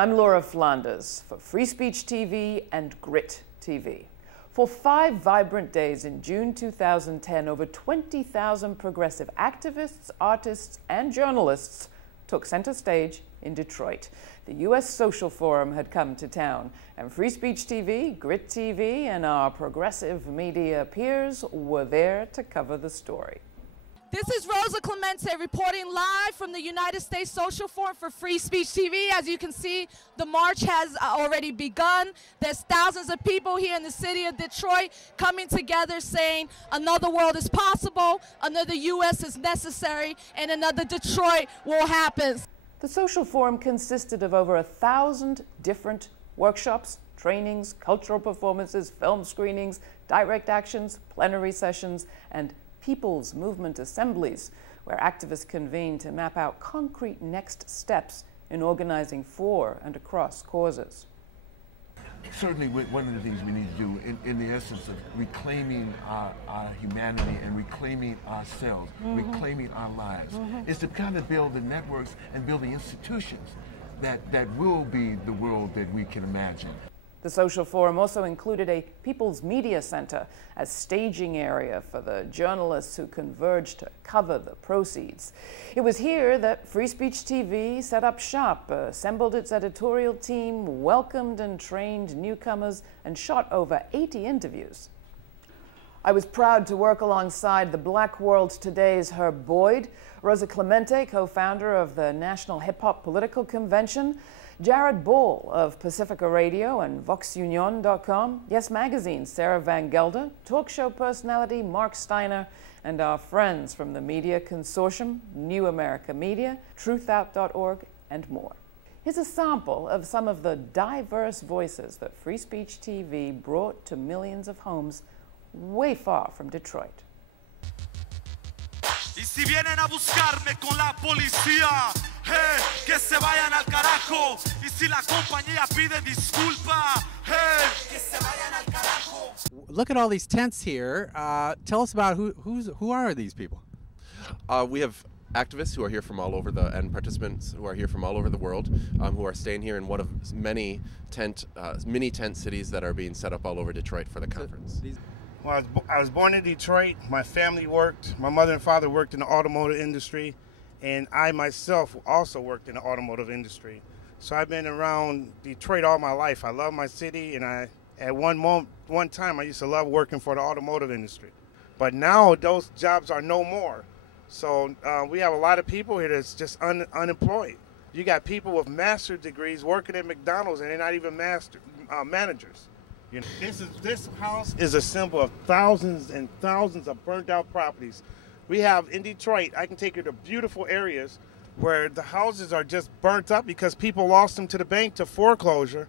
I'm Laura Flanders for Free Speech TV and Grit TV. For 5 vibrant days in June 2010, over 20,000 progressive activists, artists, and journalists took center stage in Detroit. The U.S. Social Forum had come to town, and Free Speech TV, Grit TV, and our progressive media peers were there to cover the story. This is Rosa Clemente reporting live from the United States Social Forum for Free Speech TV. As you can see, the march has already begun. There's thousands of people here in the city of Detroit coming together saying another world is possible, another U.S. is necessary, and another Detroit will happen. The Social Forum consisted of over 1,000 different workshops, trainings, cultural performances, film screenings, direct actions, plenary sessions, and people's movement assemblies, where activists convene to map out concrete next steps in organizing for and across causes. Certainly, one of the things we need to do in the essence of reclaiming our humanity and reclaiming ourselves, reclaiming our lives, is to kind of build the networks and build the institutions that will be the world that we can imagine. The Social Forum also included a People's Media Center as staging area for the journalists who converged to cover the proceeds. It was here that Free Speech TV set up shop, assembled its editorial team, welcomed and trained newcomers, and shot over 80 interviews. I was proud to work alongside the Black World Today's Herb Boyd, Rosa Clemente, co-founder of the National Hip Hop Political Convention, Jared Ball of Pacifica Radio and VoxUnion.com, Yes Magazine's Sarah Van Gelder, talk show personality Marc Steiner, and our friends from the Media Consortium, New America Media, TruthOut.org, and more. Here's a sample of some of the diverse voices that Free Speech TV brought to millions of homes way far from Detroit. Y si vienen a buscarme con la policía, hey, que se vayan al carajo. Y si la compañía pide disculpa, hey, que se vayan al carajo. Look at all these tents here. Tell us about who are these people? We have activists who are here from all over and participants who are here from all over the world, who are staying here in one of many mini tent cities that are being set up all over Detroit for the conference. Well, I was born in Detroit. My family worked. My mother and father worked in the automotive industry, and I myself also worked in the automotive industry. So I've been around Detroit all my life. I love my city, and at one time I used to love working for the automotive industry. But now those jobs are no more. So we have a lot of people here that's just unemployed. You got people with master's degrees working at McDonald's, and they're not even managers. You know, this house is a symbol of thousands and thousands of burnt out properties. We have in Detroit, I can take you to beautiful areas where the houses are just burnt up because people lost them to the bank to foreclosure,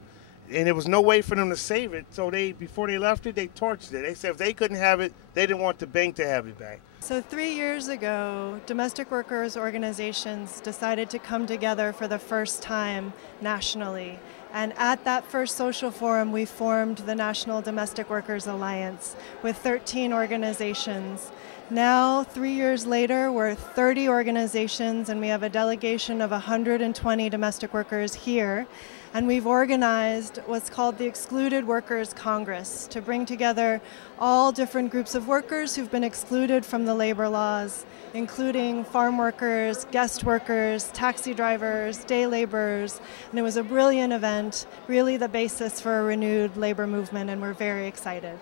and there was no way for them to save it. So before they left it, they torched it. They said if they couldn't have it, they didn't want the bank to have it back. So 3 years ago, domestic workers organizations decided to come together for the first time nationally. And at that first social forum, we formed the National Domestic Workers Alliance with 13 organizations. Now, 3 years later, we're 30 organizations, and we have a delegation of 120 domestic workers here. And we've organized what's called the Excluded Workers Congress to bring together all different groups of workers who've been excluded from the labor laws, including farm workers, guest workers, taxi drivers, day laborers. And it was a brilliant event, really the basis for a renewed labor movement, and we're very excited.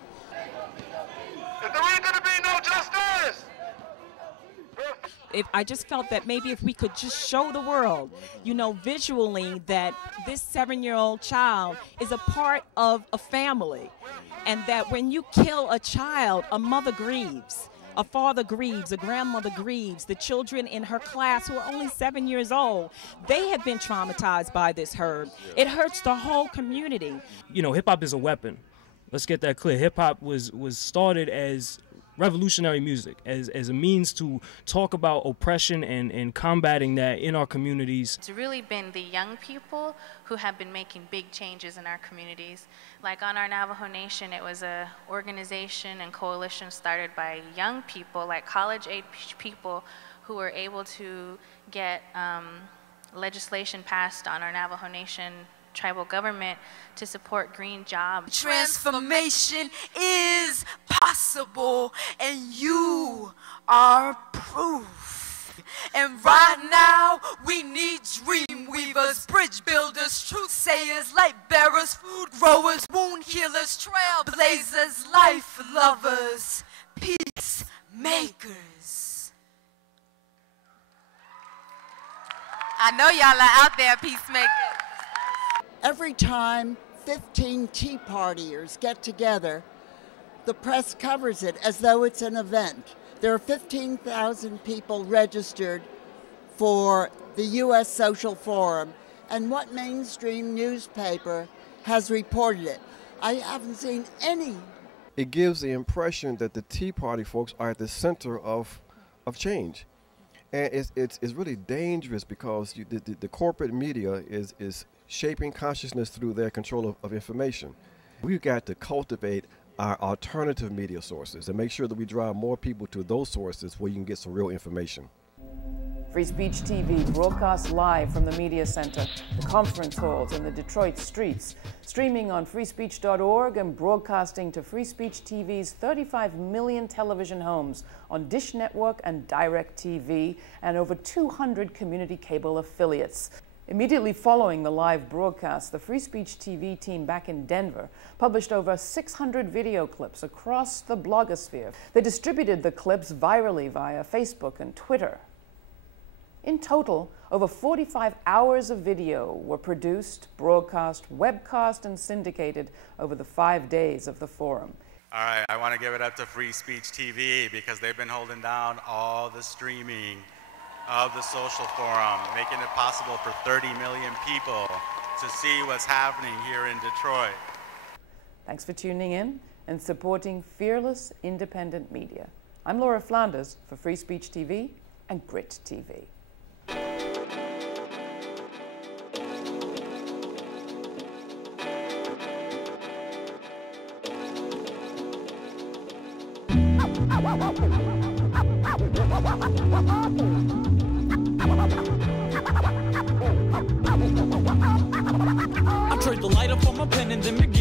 If there ain't gonna be no justice! I just felt that maybe if we could just show the world, you know, visually that this 7-year-old child is a part of a family, and that when you kill a child, a mother grieves, a father grieves, a grandmother grieves, the children in her class who are only 7 years old, they have been traumatized by this Herb. It hurts the whole community. You know, hip-hop is a weapon. Let's get that clear. Hip-hop was started as revolutionary music, as a means to talk about oppression and combating that in our communities. It's really been the young people who have been making big changes in our communities. Like on our Navajo Nation, it was an organization and coalition started by young people, like college-age people, who were able to get legislation passed on our Navajo Nation tribal government to support green jobs. Transformation is possible, and you are proof. And right now, we need dream weavers, bridge builders, truth sayers, light bearers, food growers, wound healers, trailblazers, life lovers, peace makers. I know y'all are out there, peacemakers. Every time 15 Tea Partiers get together, the press covers it as though it's an event. There are 15,000 people registered for the U.S. Social Forum, and what mainstream newspaper has reported it? I haven't seen any. It gives the impression that the Tea Party folks are at the center of change. And it's really dangerous because the corporate media is shaping consciousness through their control of information. We've got to cultivate our alternative media sources and make sure that we drive more people to those sources where you can get some real information. Free Speech TV broadcasts live from the media center, the conference halls, and the Detroit streets, streaming on freespeech.org and broadcasting to Free Speech TV's 35 million television homes on Dish Network and DirecTV, and over 200 community cable affiliates. Immediately following the live broadcast, the Free Speech TV team back in Denver published over 600 video clips across the blogosphere. They distributed the clips virally via Facebook and Twitter. In total, over 45 hours of video were produced, broadcast, webcast, and syndicated over the 5 days of the forum. All right, I want to give it up to Free Speech TV because they've been holding down all the streaming of the social forum, making it possible for 30 million people to see what's happening here in Detroit. Thanks for tuning in and supporting fearless, independent media. I'm Laura Flanders for Free Speech TV and Grit TV. I trade the lighter for my pen and then begin